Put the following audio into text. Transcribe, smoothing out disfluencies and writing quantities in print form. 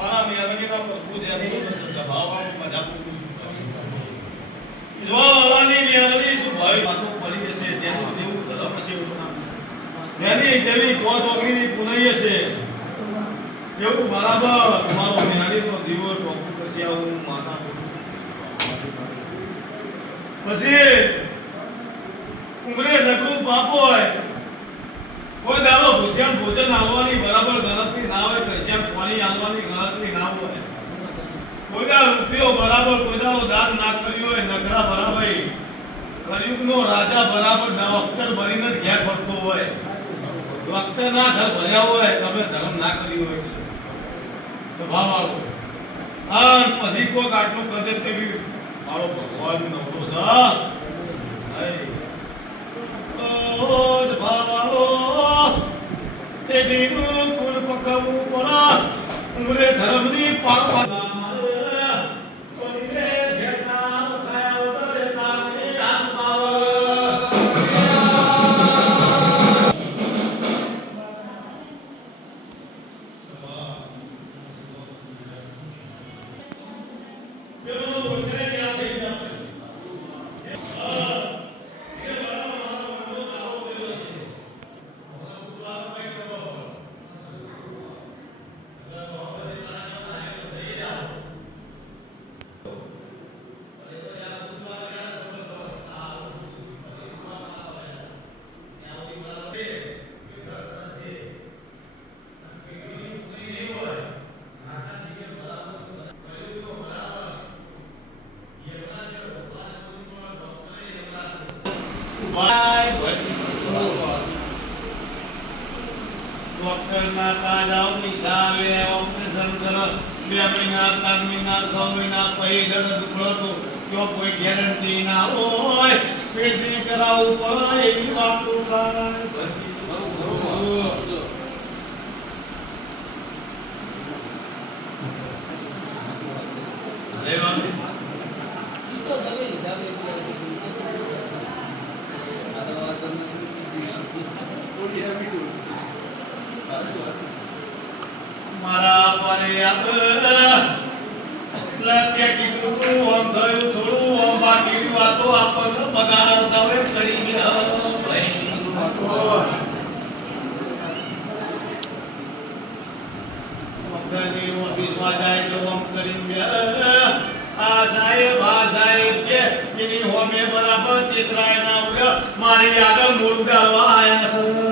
મારા મેલડીના પ્રભુ જે બોલે છે સભાવાનું મજા પૂરું શું કરે ઈશ્વરની મેલડી શું ભાઈ વાતો પડી હશે જેનું જેવું ધર્મ હશે એવું નામ જેની જેવી પોત ઓગણીની પુનઈ હશે એવું બરાબર તમારો મેલડીનો દીવો ટોપી કરશે આવું માતા પછી ઉમરે નકરું પાપ હોય કોઈ દાડો ભૂસ્યામ ભોજન આલવાની બરાબર ગણતરી ના હોય કશ્યામ પાણી આલવાની ગણતરી ના હોય કોઈ દાડો રૂપિયો બરાબર કોઈ દાડો દાન ના કર્યો હોય નકરા બરાબર કળિયુગનો રાજા બરાબર ડોક્ટર બનીને જ ઘેર ફરતો હોય ડોક્ટરના ઘર ભર્યા હોય તમે ધર્મ ના કર્યું હોય સ્વભાવ આવો અને પછી કોઈક આટલું કરજે તેવી મારો ભગવાન નવરો છે ઓજ ભાવાળો તે દીનું કુલ પકવું પડા ઉમરે ધર્મની પાળવા ડોક્ટરના કાજાઓ નિશાવે ઓપરેશન કરો 2 મહિના 4 મહિના 6 મહિના પછી દર્દ દુખડો તો કયો કોઈ ગેરંટી ના હોય પેટી કરાવવું પડે એવી વાતો થાય મારા પર્યાપ્ત લક્ષ્ય કીધું તું આમ થયું થોડું આમ બાકી વાતો આપણને બગાડતા હોય ચડી ગયા ભાઈ મગજની ઓફિસમાં જાય તો આમ કરી ગયા આ સાહેબ કે એની હોમે બરાબર ચિત્રાય ના ઉડ્યો મારી આગળ મૂળ ગાળવા આયા છે